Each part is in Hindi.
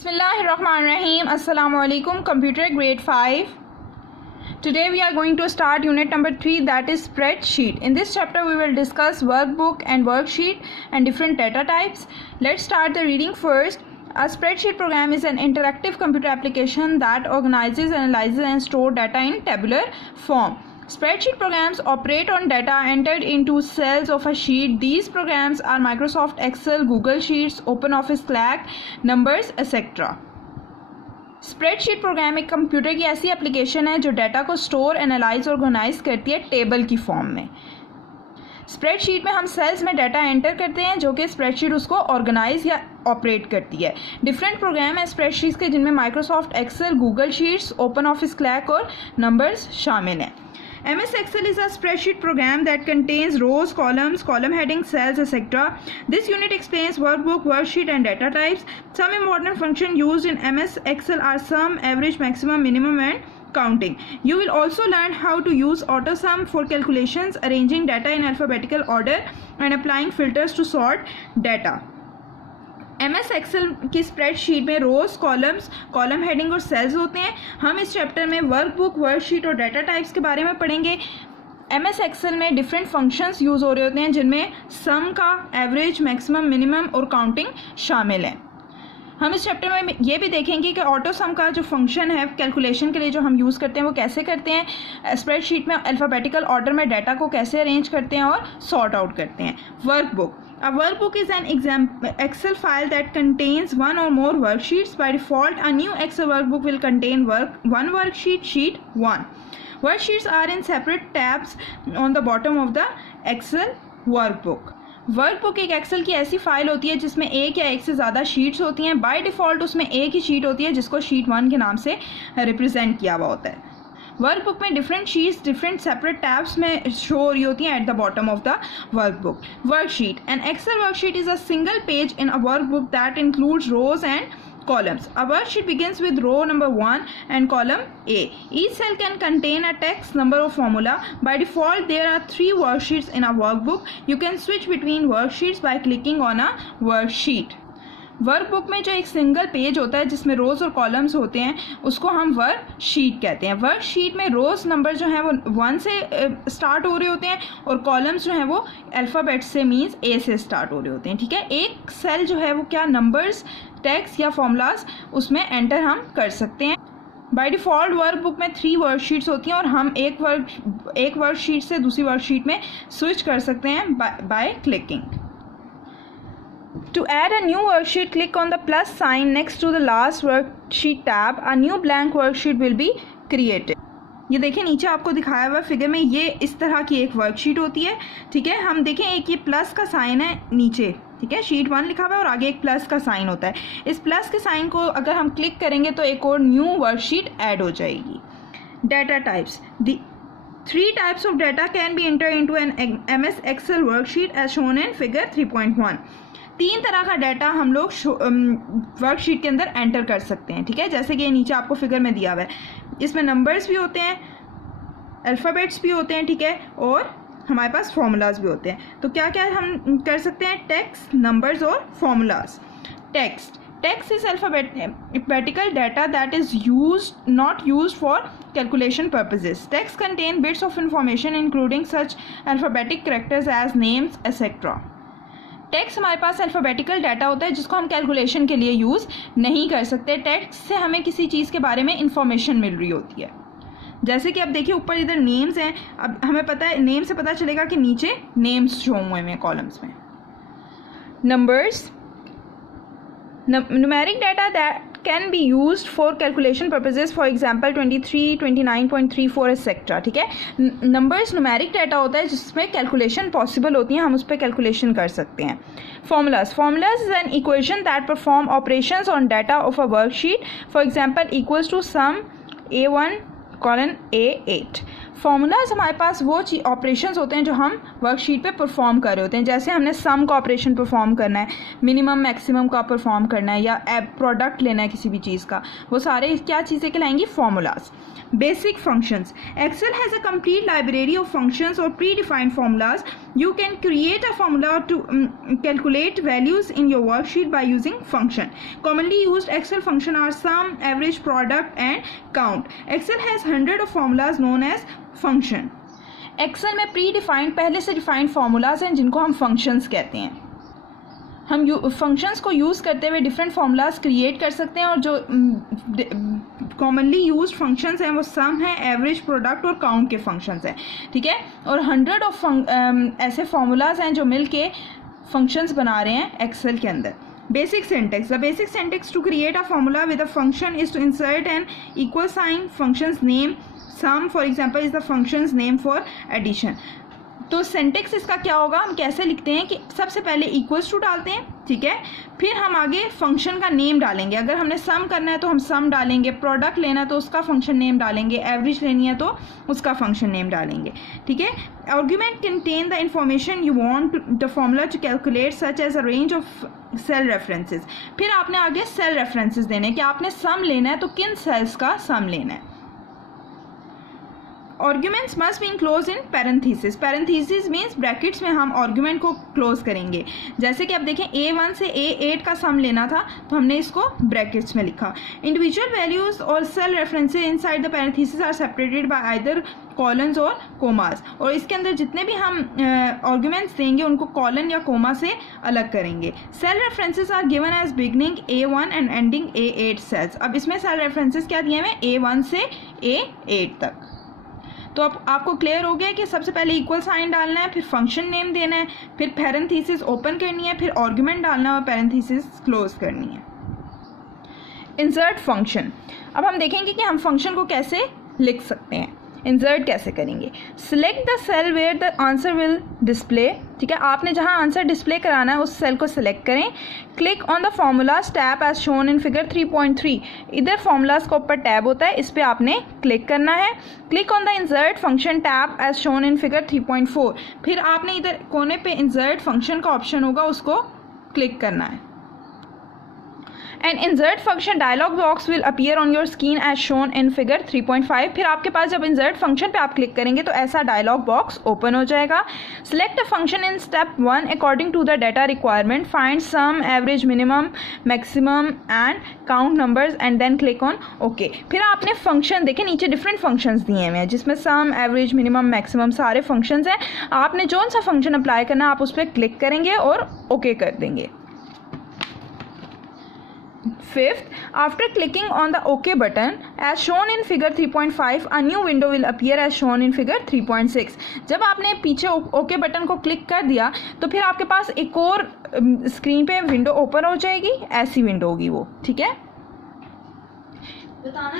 Bismillahirrahmanirrahim. Assalamu alaikum. Computer grade 5. Today we are going to start unit number 3, that is spreadsheet. In this chapter we will discuss workbook and worksheet and different data types. Let's start the reading first. A spreadsheet program is an interactive computer application that organizes, analyzes and stores data in tabular form. Spreadsheet programs operate on data entered into cells of a sheet. These programs are Microsoft Excel, Google Sheets, OpenOffice Slack, Numbers, etc. Spreadsheet programme एक कंप्यूटर की ऐसी एप्लीकेशन है जो डाटा को स्टोर, एनालाइज, ऑर्गेनाइज करती है टेबल की फॉर्म में. स्प्रेडशीट में हम सेल्स में डाटा एंटर करते हैं जो कि स्प्रेडशीट उसको ऑर्गेनाइज या ऑपरेट करती है. डिफरेंट प्रोग्राम है स्प्रेडशीट्स के जिनमें Microsoft Excel, Google Sheets, Open Office Slack और नंबर्स शामिल हैं. MS Excel is a spreadsheet program that contains rows, columns, column headings, cells, etc. This unit explains workbook, worksheet and data types. Some important functions used in MS Excel are sum, average, maximum, minimum and counting. You will also learn how to use AutoSum for calculations, arranging data in alphabetical order and applying filters to sort data. MS Excel की स्प्रेडशीट में रोज़, कॉलम्स, कॉलम हेडिंग और सेल्स होते हैं. हम इस चैप्टर में वर्कबुक, वर्कशीट और डाटा टाइप्स के बारे में पढ़ेंगे. MS एक्सेल में डिफरेंट फंक्शंस यूज़ हो रहे होते हैं जिनमें सम का, एवरेज, मैक्सिमम, मिनिमम और काउंटिंग शामिल है. हम इस चैप्टर में ये भी देखेंगे कि ऑटो सम का जो फंक्शन है कैलकुलेशन के लिए जो हम यूज़ करते हैं वो कैसे करते हैं. स्प्रेडशीट में अल्फ़ाबेटिकल ऑर्डर में डाटा को कैसे अरेंज करते हैं और सॉर्ट आउट करते हैं. Workbook. A workbook is an Excel file that contains one or more worksheets. By default, a new Excel workbook will contain one worksheet, sheet 1. Worksheets are in separate tabs on the bottom of the Excel workbook. Workbook एक एक्सेल की ऐसी फाइल होती है जिसमें एक या एक से ज़्यादा शीट्स होती हैं. बाय डिफ़ॉल्ट उसमें एक ही शीट होती है जिसको शीट 1 के नाम से रिप्रेजेंट किया हुआ होता है. वर्कबुक में different sheets different separate tabs में शो हो रही होती हैं at the bottom of the workbook. Worksheet. An Excel worksheet is a single page in a workbook that includes rows and columns. A worksheet begins with row number 1 and column A. Each cell can contain a text, number or formula. By default, there are 3 worksheets in a workbook. You can switch between worksheets by clicking on a worksheet. Workbook में जो एक सिंगल पेज होता है जिसमें रोज़ और कॉलम्स होते हैं उसको हम वर्कशीट कहते हैं. वर्कशीट में रोज़ नंबर जो है वो 1 से स्टार्ट हो रहे होते हैं और कॉलम्स जो हैं वो अल्फ़ाबेट से मीन्स A से स्टार्ट हो रहे होते हैं. ठीक है. एक सेल जो है वो क्या नंबर्स, टेक्स्ट या फॉर्मूलाज उसमें एंटर हम कर सकते हैं. बाय डिफ़ॉल्ट वर्कबुक में 3 वर्कशीट्स होती हैं और हम एक वर्कशीट से दूसरी वर्कशीट में स्विच कर सकते हैं by clicking. To add a new worksheet, click on the plus sign next to the last worksheet tab. A new blank worksheet will be created. ये देखिए नीचे आपको दिखाया हुआ फिगर में ये इस तरह की एक वर्कशीट होती है. ठीक है. हम देखें एक ये प्लस का साइन है नीचे. ठीक है. शीट 1 लिखा हुआ है और आगे एक प्लस का साइन होता है. इस प्लस के साइन को अगर हम क्लिक करेंगे तो एक और न्यू वर्कशीट ऐड हो जाएगी. Data types. The 3 types of data can be entered into an MS Excel worksheet as shown in figure 3.1. 3 तरह का डाटा हम लोग वर्कशीट के अंदर एंटर कर सकते हैं. ठीक है. जैसे कि नीचे आपको फिगर में दिया हुआ है. इसमें नंबर्स भी होते हैं, अल्फ़ाबेट्स भी होते हैं. ठीक है. और हमारे पास फार्मूलाज भी होते हैं. तो क्या क्या हम कर सकते हैं. टेक्स्ट, नंबर्स और formulas. Text is alphabetical data that is not used for calculation purposes. Text contain bits of information including such alphabetic characters as names, etc. Text हमारे पास अल्फ़ाबेटिकल डाटा होता है जिसको हम कैलकुलेशन के लिए यूज़ नहीं कर सकते. टेक्स्ट से हमें किसी चीज़ के बारे में इंफॉर्मेशन मिल रही होती है. जैसे कि अब देखिए ऊपर इधर नेम्स हैं. अब हमें पता है नेम से पता चलेगा कि नीचे नेम्स शो हुए हैं कॉलम्स में. Numbers. Numeric data that can be used for calculation purposes. For example 23, 29.34 etcetera. ठीक है. नंबर्स न्यूमेरिक डाटा होता है जिसमें कैलकुलेशन पॉसिबल होती हैं. हम उस पर कैलकुलेशन कर सकते हैं. Formulas is an equation that perform operations on data of a worksheet. For example equals to sum A1 colon A8। Formulas हमारे पास वो ऑपरेशंस होते हैं जो हम वर्कशीट पे परफॉर्म कर रहे होते हैं, जैसे हमने सम का ऑपरेशन परफॉर्म करना है, मिनिमम मैक्सिमम का परफॉर्म करना है, या प्रोडक्ट लेना है किसी भी चीज़ का, वो सारे क्या चीज़ें कहलाएंगी? Formulas. Basic functions. Excel has a complete library of functions or predefined formulas. You can create a formula to calculate values in your worksheet by using function. Commonly used Excel function are sum, average, product and count. Excel has hundreds of formulas known as function. Excel में predefined पहले से defined formulas हैं जिनको हम functions कहते हैं। हम फंक्शंस को यूज़ करते हुए डिफरेंट फार्मूलाज क्रिएट कर सकते हैं, और जो कॉमनली यूज्ड फंक्शंस हैं वो सम है, एवरेज, प्रोडक्ट और काउंट के फंक्शंस हैं, ठीक है। और 100 ऑफ ऐसे फार्मूलाज हैं जो मिल के फंक्शंस बना रहे हैं एक्सेल के अंदर। Basic syntax. The basic syntax to create a formula with a function is to insert an equal sign. Function's name, sum for example is the function's name for addition. तो सिंटेक्स इसका क्या होगा, हम कैसे लिखते हैं कि सबसे पहले इक्वल्स टू डालते हैं, ठीक है, फिर हम आगे फंक्शन का नेम डालेंगे। अगर हमने सम करना है तो हम सम डालेंगे, प्रोडक्ट लेना है तो उसका फंक्शन नेम डालेंगे, एवरेज लेनी है तो उसका फंक्शन नेम डालेंगे, ठीक है। Argument contain the information you want the formula to calculate such as a range of cell references. फिर आपने आगे सेल रेफरेंसेस देने कि आपने सम लेना है तो किन सेल्स का सम लेना है। Arguments must B enclose in parenthesis. Parenthesis means brackets में हम आर्ग्यूमेंट को क्लोज करेंगे। जैसे कि आप देखें A1 से A8 का सम लेना था तो हमने इसको ब्रैकेट्स में लिखा। इंडिविजुअल वैल्यूज और cell references inside the parenthesis are separated by either colons और कोमास। और इसके अंदर जितने भी हम आर्ग्यूमेंट्स देंगे उनको कॉलन या कोमा से अलग करेंगे। Cell references are given as beginning A1 and ending A8 cells. अब इसमें सेल रेफरेंसेस क्या दिए हुए? A1 से A8 तक। तो अब आपको क्लियर हो गया कि सबसे पहले इक्वल साइन डालना है, फिर फंक्शन नेम देना है, फिर पैरेंथेसिस ओपन करनी है, फिर आर्ग्यूमेंट डालना है और पैरेंथेसिस क्लोज करनी है। Insert function. अब हम देखेंगे कि हम फंक्शन को कैसे लिख सकते हैं, इंसर्ट कैसे करेंगे। Select the cell where the answer will display, ठीक है, आपने जहां आंसर डिस्प्ले कराना है उस सेल को सिलेक्ट करें। Click on the formulas tab as shown in figure 3.3। इधर फार्मूलाज का ऊपर टैब होता है, इस पर आपने क्लिक करना है। Click on the insert function tab as shown in figure 3.4। फिर आपने इधर कोने पे इंसर्ट फंक्शन का ऑप्शन होगा, उसको क्लिक करना है। An insert function dialog box will appear on your screen as shown in figure 3.5। फिर आपके पास जब insert function पे आप क्लिक करेंगे तो ऐसा dialog box open हो जाएगा। Select a function in step 1 according to the data requirement. Find sum, average, minimum, maximum and count numbers and then click on OK। फिर आपने function देखें नीचे different functions दिए हुए हैं जिसमें sum, average, minimum, maximum सारे functions हैं। आपने जो सा function apply करना आप उस पर क्लिक करेंगे और OK कर देंगे। Fifth, after clicking on the OK button as shown in figure 3.5, a new window will appear as shown in figure 3.6। जब आपने पीछे OK बटन को क्लिक कर दिया तो फिर आपके पास एक और स्क्रीन पे विंडो ओपन हो जाएगी, ऐसी विंडो होगी वो, ठीक है।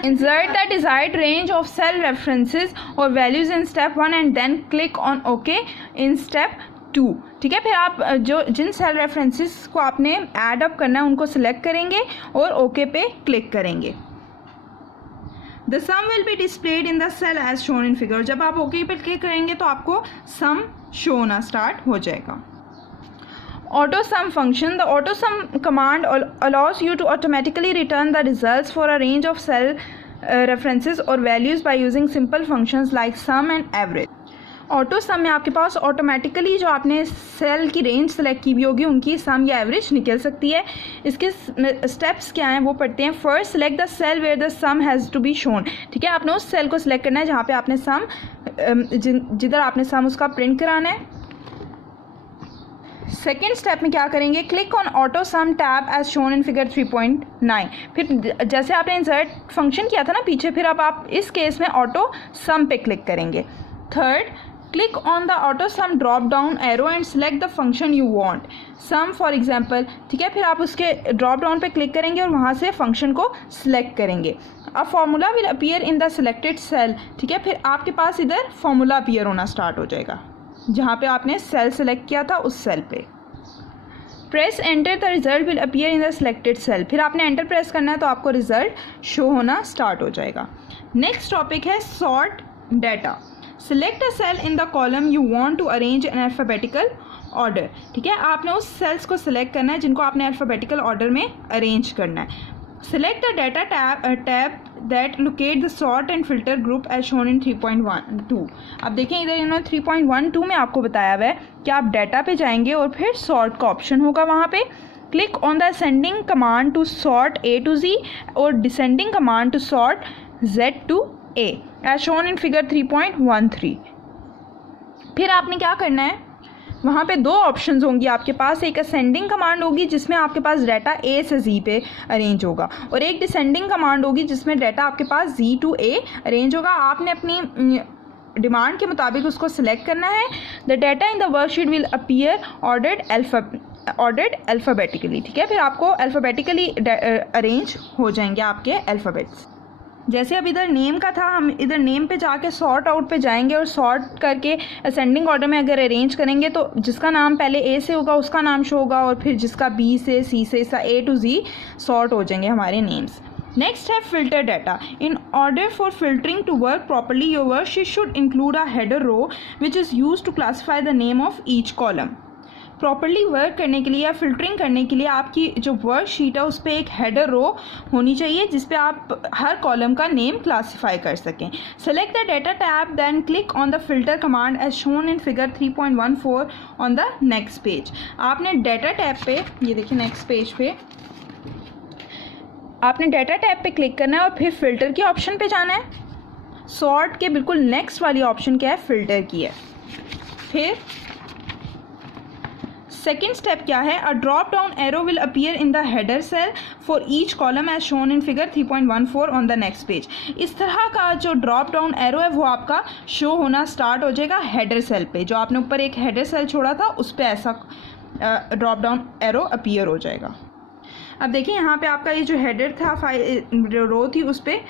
Insert the desired range of cell references or values in step 1 and then click on OK in step 2, ठीक है। फिर आप जो जिन सेल रेफरेंसेस को आपने ऐड अप करना है उनको सिलेक्ट करेंगे और ओके पे क्लिक करेंगे। The sum will be displayed in the cell as shown in figure. जब आप ओके पे क्लिक करेंगे तो आपको सम शो होना स्टार्ट हो जाएगा। Auto sum function. The auto sum command allows you to automatically return the results for a range of cell references और values by using simple functions like sum and average. Auto sum में आपके पास ऑटोमेटिकली जो आपने सेल की रेंज सेलेक्ट की भी होगी उनकी सम या एवरेज निकल सकती है। इसके स्टेप्स क्या हैं वो पढ़ते हैं। First, select the cell where the sum has to be shown, ठीक है, आपने उस सेल को सिलेक्ट करना है जहाँ पे आपने सम जिधर आपने सम उसका प्रिंट कराना है। सेकेंड स्टेप में क्या करेंगे, click on auto sum tab as shown in figure 3.9। फिर जैसे आपने इंसर्ट फंक्शन किया था ना पीछे, फिर अब आप इस केस में ऑटो सम पे क्लिक करेंगे। Third, click on the auto sum drop down arrow and select the function you want, sum for example, ठीक है। फिर आप उसके drop down पे क्लिक करेंगे और वहाँ से फंक्शन को सिलेक्ट करेंगे। अब formula will appear in the selected cell, ठीक है। फिर आपके पास इधर फार्मूला अपीयर होना स्टार्ट हो जाएगा जहाँ पे आपने सेल सेलेक्ट किया था उस सेल पे। Press enter the result will appear in the selected cell. फिर आपने एंटर प्रेस करना है तो आपको रिजल्ट शो होना स्टार्ट हो जाएगा। नेक्स्ट टॉपिक है sort data. Select a cell in the column you want to arrange an alphabetical order. ठीक है, आपने उस सेल्स को सिलेक्ट करना है जिनको आपने अल्फ़ाबेटिकल ऑर्डर में अरेंज करना है। Select the data tab that locate the sort and filter group as shown in 3.12। अब देखें इधर इन्होंने 3.12 में आपको बताया हुआ है कि आप डाटा पे जाएंगे और फिर सॉर्ट का ऑप्शन होगा वहाँ पे। Click on the ascending command to sort A to Z और descending command to sort Z to A as shown in figure 3.13। फिर आपने क्या करना है, वहाँ पे दो ऑप्शंस होंगी आपके पास। एक असेंडिंग कमांड होगी जिसमें आपके पास डाटा A से Z पे अरेंज होगा और एक डिसेंडिंग कमांड होगी जिसमें डाटा आपके पास Z to A अरेंज होगा। आपने अपनी डिमांड के मुताबिक उसको सिलेक्ट करना है। The data in the worksheet will appear ordered alphabetically. ठीक है, फिर आपको अल्फ़ाबेटिकली अरेंज हो जाएंगे आपके अल्फ़ाबेट्स। जैसे अब इधर नेम का था, हम इधर नेम पे जाके सॉर्ट आउट पे जाएंगे और सॉर्ट करके असेंडिंग ऑर्डर में अगर अरेंज करेंगे तो जिसका नाम पहले A से होगा उसका नाम शो होगा और फिर जिसका B से C से ऐसा A to Z सॉर्ट हो जाएंगे हमारे नेम्स। नेक्स्ट है filter data. In order for filtering to work properly your worksheet should include a header row which is use to classify the name of each column. Properly work करने के लिए या फिल्टरिंग करने के लिए आपकी जो वर्कशीट है उस पर एक हेडर रो होनी चाहिए जिस पे आप हर कॉलम का नेम क्लासीफाई कर सकें। Select the data tab then click on the filter command as shown in figure 3.14 on the next page. आपने डाटा टैब पे, ये देखिए नेक्स्ट पेज पे आपने डाटा टैब पे क्लिक करना है और फिर फिल्टर के ऑप्शन पे जाना है। सॉर्ट के बिल्कुल नेक्स्ट वाली ऑप्शन क्या है, फिल्टर की है। फिर सेकेंड स्टेप क्या है, a drop down arrow will appear in the header cell for each column as shown in figure 3.14 on the next page. इस तरह का जो ड्रॉप डाउन एरो है वो आपका शो होना स्टार्ट हो जाएगा हेडर सेल पे। जो आपने ऊपर एक हेडर सेल छोड़ा था उस पर ऐसा ड्रॉप डाउन एरो अपीयर हो जाएगा। अब देखिए यहाँ पे आपका ये जो हेडर था रो थी उस पर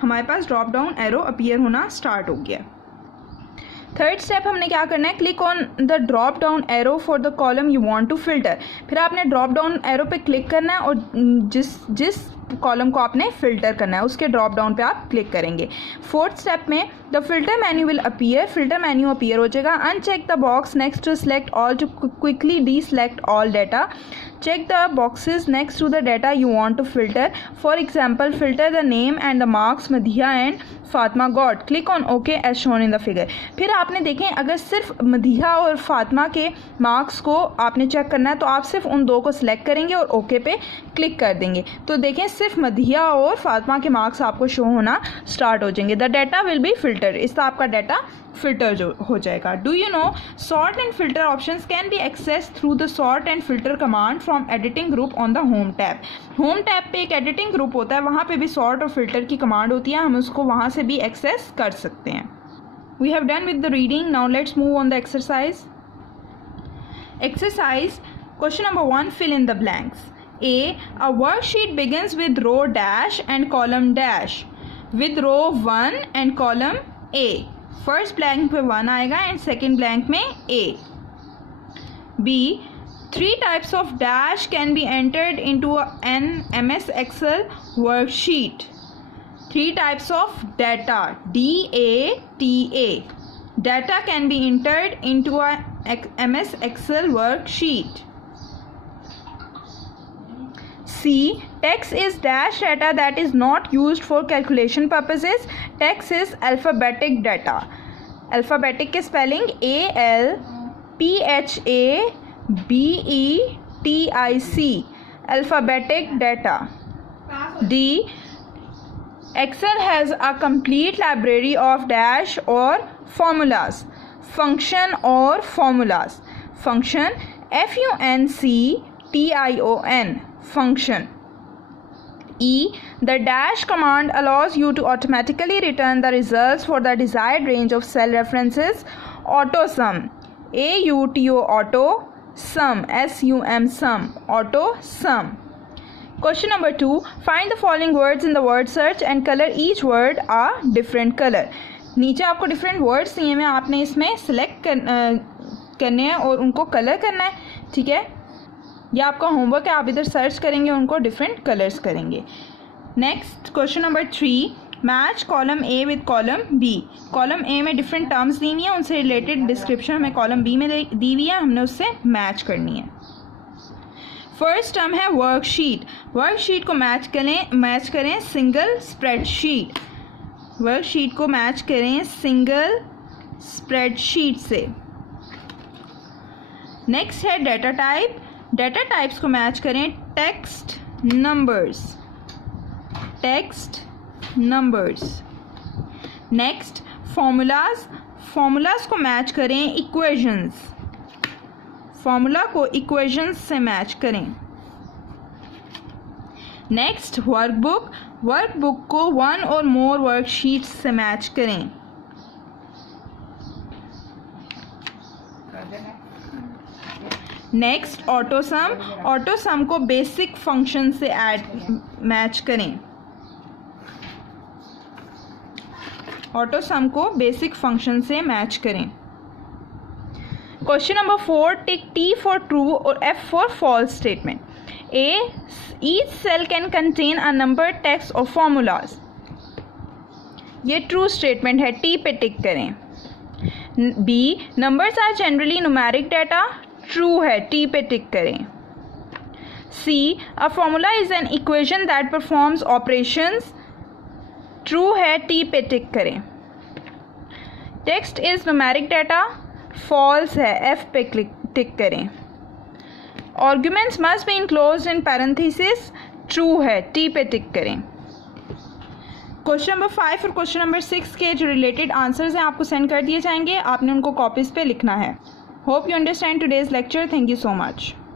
हमारे पास ड्रॉप डाउन एरो अपीयर होना स्टार्ट हो गया। थर्ड स्टेप हमने क्या करना है, click on the drop down arrow for the column you want to filter. फिर आपने ड्रॉप डाउन एरो पे क्लिक करना है और जिस कॉलम को आपने फिल्टर करना है उसके ड्रॉप डाउन पे आप क्लिक करेंगे। फोर्थ स्टेप में the filter menu will appear, filter menu appear हो जाएगा। Uncheck the box next to select all to quickly deselect all data. Check the boxes next to the data you want to filter. For example, filter the name and the marks Madhiya and Fatima God. Click on okay as shown in the figure. फिर आपने देखें अगर सिर्फ मदीहा और फातिमा के मार्क्स को आपने चेक करना है तो आप सिर्फ उन दो को सिलेक्ट करेंगे और ओके पे क्लिक कर देंगे तो देखें सिर्फ मदीहा और फातिमा के मार्क्स आपको शो होना स्टार्ट हो जाएंगे। The data will be filter, इसका आपका डाटा फिल्टर जो हो जाएगा। Do you know sort and filter options can be access through the sort and filter command from editing group on the home tab. Home tab पे एक एडिटिंग ग्रुप होता है, वहाँ पे भी सॉर्ट और फिल्टर की कमांड होती है, हम उसको वहाँ से भी एक्सेस कर सकते हैं। We have done with the reading, now let's move on the exercise. Exercise question number 1, fill in the blanks. A worksheet begins with row dash and column dash with row 1 and column A. First blank पे 1 आएगा एंड सेकेंड ब्लैंक में A. B, 3 types of dash can be entered into an MS Excel worksheet. 3 types of data, DATA. Data can be entered into a MS Excel worksheet. C, text is dash data that is not used for calculation purposes. Text is alphabetic data. Alphabetic के spelling ALPHABETIC. Alphabetic data. D, Excel has a complete library of dash or formulas. Function or formulas. Function FUNCTION. Function. E, the dash command allows you to automatically return the results for the desired range of cell references. Auto sum, AUTO auto, sum, SUM sum, auto sum. Question number 2, find the following words in the word search and color each word a different color. नीचे आपको different words दिए हैं, आपने इसमें select करने हैं और उनको color करना है, ठीक है। ये आपका होमवर्क है, आप इधर सर्च करेंगे, उनको डिफरेंट कलर्स करेंगे। Next question number 3, match column A with column B. Column A में डिफरेंट टर्म्स दी हुई हैं, उनसे रिलेटेड डिस्क्रिप्शन हमें कॉलम बी में दी हुई है, हमने उससे मैच करनी है। फर्स्ट टर्म है वर्कशीट। वर्कशीट को मैच करें सिंगल स्प्रेडशीट। वर्कशीट को मैच करें सिंगल स्प्रेडशीट से। नेक्स्ट है डेटा टाइप। डेटा टाइप्स को मैच करें text numbers. Text numbers. Next formulas. Formulas को मैच करें इक्वेशंस। फॉर्मूला को इक्वेशंस से मैच करें। Next workbook. वर्कबुक को वन और मोर वर्कशीट्स से मैच करें। Next autosum. ऑटोसम को बेसिक फंक्शन से मैच करें। ऑटोसम को बेसिक फंक्शन से मैच करें। Question number 4, tick T for true और F for false statement. A, each cell can contain a number, text और formulas। ये ट्रू स्टेटमेंट है, T पे टिक करें। B, numbers are generally numeric data। True है, T पे टिक करें। C, a formula is an equation that performs operations। True है, T पे टिक करें। Text is numeric data। False है, F पे टिक करें। Arguments must be enclosed in parenthesis. True है, T पे टिक करें। क्वेश्चन नंबर 5 और क्वेश्चन नंबर 6 के जो रिलेटेड आंसर्स हैं आपको सेंड कर दिए जाएंगे, आपने उनको कॉपीज़ पे लिखना है। Hope you understand today's lecture. Thank you so much.